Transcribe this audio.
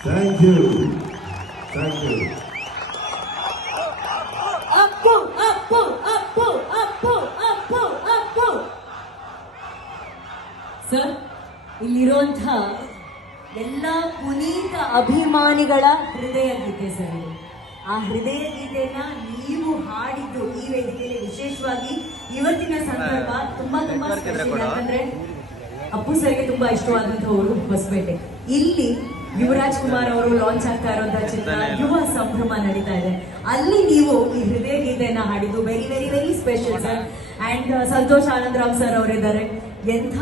ನೀನೇ you. Thank you. ಅವರೇ ಇವರೇ ಇವರೇ Rajakumara thank you thank you Appu Appu Appu Appu Appu Appu sir ಇಲ್ಲಿರುವಂಥ ಎಲ್ಲ ಪುನೀತ ಅಭಿಮಾನಿಗಳ ಹೃದಯ ಗೀತೆ ಸರ್ ಆ ಹೃದಯ ಗೀತೆನ ನೀವು ಹಾಡಿದ್ದು ಈ ವೇದಿಕೆಯಲ್ಲಿ ವಿಶೇಷವಾಗಿ ಇವತ್ತಿನ ಸಂದರ್ಭ ತುಂಬಾ ತುಂಬಾ ಅಂದ್ರೆ ಯಾಕಂದ್ರೆ ಅಪ್ಪು ಸರ್ಗೆ ತುಂಬಾ ಇಷ್ಟವಾದಂತವರು ಹೊಸಪೇಟೆ. ಇಲ್ಲಿ ಯುವರಾಜ್ ಕುಮಾರ್ ಅವರು ಲಾಂಚ್ ಆಗ್ತಾ ಇರುವಂತಹ ಚಿತ್ರ ಯುವ ಸಂಭ್ರಮ ನಡೀತಾ ಇದೆ. ಅಲ್ಲಿ ನೀವು ಈ ಹೃದಯ ಗೀತೆಯನ್ನ ಹಾಡಿದ್ದು very very very special sir and Santosh Anand Rao sir ಅವರಿದ್ದಾರೆ. ಎಂಥ